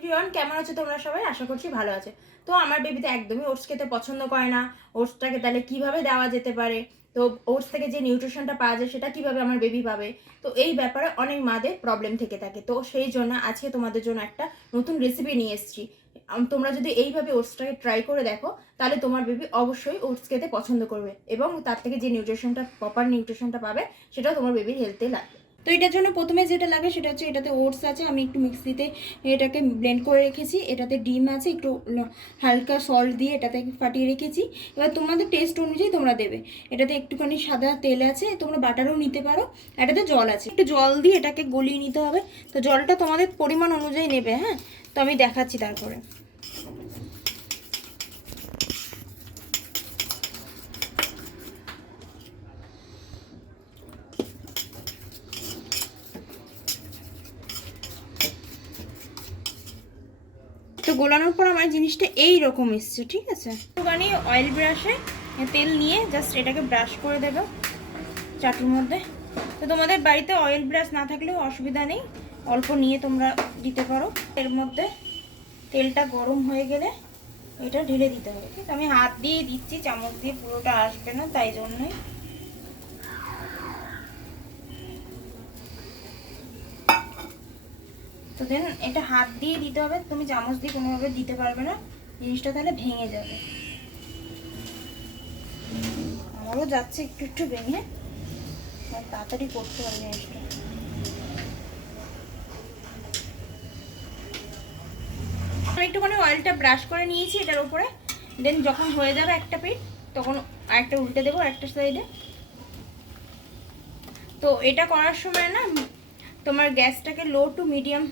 Everyone, কেমন আছো তোমরা সবাই? আশা করছি ভালো আছে। তো আমার বেবি তো একদমই ওটস খেতে পছন্দ করে না। ওটসটাকে তাহলে কিভাবে দেওয়া যেতে পারে, তো ওটস থেকে যে নিউট্রিশনটা পাওয়া যায় সেটা কিভাবে আমার বেবি পাবে, তো এই ব্যাপারে অনেক মাদের প্রবলেম থেকে থাকে। তো সেই জন্য আজকে তোমাদের জন্য একটা নতুন রেসিপি নিয়ে এসেছি। তোমরা যদি এইভাবে ওটসটাকে ট্রাই করে দেখো তাহলে তোমার বেবি অবশ্যই ওটস খেতে পছন্দ করবে এবং তার থেকে যে নিউট্রিশনটা, প্রপার নিউট্রিশনটা পাবে সেটাও তোমার বেবির হেলথে লাগবে। তো এটার জন্য প্রথমে যেটা লাগে সেটা হচ্ছে, এটাতে ওটস আছে, আমি একটু মিক্সিতে এটাকে ব্লেন্ড করে রেখেছি। এটাতে ডিম আছে, একটু হালকা সল্ট দিয়ে এটাতে ফাটিয়ে রেখেছি। এবার তোমাদের টেস্ট অনুযায়ী তোমরা দেবে। এটাতে একটুখানি সাদা তেল আছে, তোমরা বাটারও নিতে পারো। এটাতে জল আছে, একটু জল দিয়ে এটাকে গলিয়ে নিতে হবে। তো জলটা তোমাদের পরিমাণ অনুযায়ী নেবে, হ্যাঁ? তো আমি দেখাচ্ছি তারপরে। তো গোলানোর পর আমার জিনিসটা এই রকম এসছে, ঠিক আছে? একটুখানি অয়েল ব্রাশে তেল নিয়ে জাস্ট এটাকে ব্রাশ করে দেবে চাটুর মধ্যে। তো তোমাদের বাড়িতে অয়েল ব্রাশ না থাকলেও অসুবিধা নেই, অল্প নিয়ে তোমরা দিতে পারো। এর মধ্যে তেলটা গরম হয়ে গেলে এটা ঢেলে দিতে হবে, ঠিক আছে? আমি হাত দিয়ে দিচ্ছি, চামচ দিয়ে পুরোটা আসবে না, তাই জন্যই। তো দেন এটা হাত দিয়ে দিতে হবে, তুমি চামচ দিয়ে কোনোভাবে দিতে পারবে না, জিনিসটা তাহলে ভেঙে যাবে। আমারও যাচ্ছে একটু একটু ভেঙে, তাড়াতাড়ি করতে হবে জিনিসটা। আমি একটুখানি অয়েলটা ব্রাশ করে নিয়েছি এটার উপরে। দেন যখন হয়ে যাবে একটা পিঠ, তখন আরেকটা উল্টে দেবো একটা সাইডে। তো এটা করার সময় না তোমার গ্যাসটাকে লো টু মিডিয়াম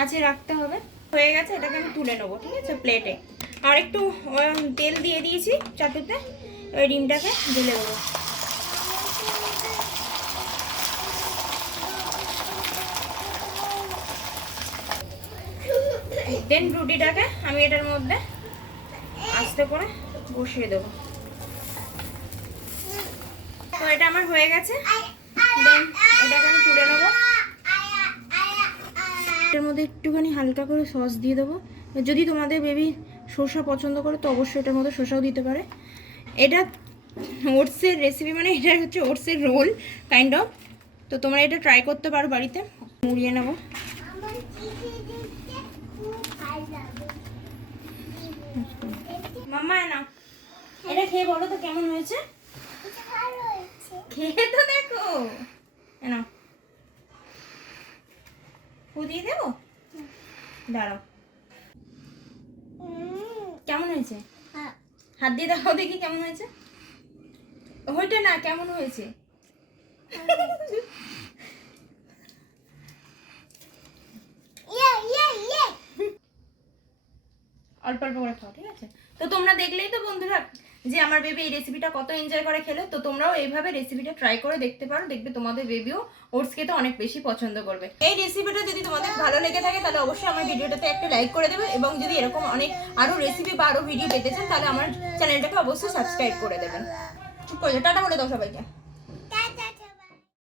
আঁচে রাখতে হবে। হয়ে গেছে, এটাকে আমি তুলে নেবো, ঠিক আছে, প্লেটে। আর একটু তেল দিয়ে দিয়েছি চাটুতে, ওই ডিমটাকে ঢেলে দেবো। দেন রুটিটাকে আমি এটার মধ্যে আস্তে করে বসিয়ে দেবো। তো এটা আমার হয়ে গেছে, দেন এটাকে আমি তুলে নেবো। এটার মধ্যে একটুখানি হালকা করে সস দিয়ে দেবো। যদি তোমাদের বেবি শসা পছন্দ করে তো অবশ্যই এটার মধ্যে শসাও দিতে পারে। এটা ওটসের রেসিপি, মানে এটা হচ্ছে ওটসের রোল কাইন্ড অফ। তো তোমরা এটা ট্রাই করতে পারো বাড়িতে। মুড়িয়ে নেবো। মাম্মা না, এটা খেয়ে বলো তো কেমন হয়েছে? খেয়ে তো দেখো। না দিয়ে দেবো, দাঁড়াও। কেমন হয়েছে? হাত দিয়ে দেখাও দেখি কেমন হয়েছে। ওইটা না, কেমন হয়েছে? অল্প অল্প করে খাও, ঠিক আছে? তো তোমরা দেখলেই তো বন্ধুরা যে আমার বেবি এই রেসিপিটা কত এনজয় করে খেলে। তো তোমরাও এইভাবে রেসিপিটা ট্রাই করে দেখতে পারো, দেখবে তোমাদের বেবিও ওটস খেতে অনেক বেশি পছন্দ করবে। এই রেসিপিটা যদি তোমাদের ভালো লেগে থাকে তাহলে অবশ্যই আমার ভিডিওটাতে একটা লাইক করে দেবে, এবং যদি এরকম অনেক আরও রেসিপি বা আরও ভিডিও পেতে চান তাহলে আমার চ্যানেলটাকে অবশ্যই সাবস্ক্রাইব করে দেবেন। চুপ করে যাও, টাটা বলে দাও সবাইকে।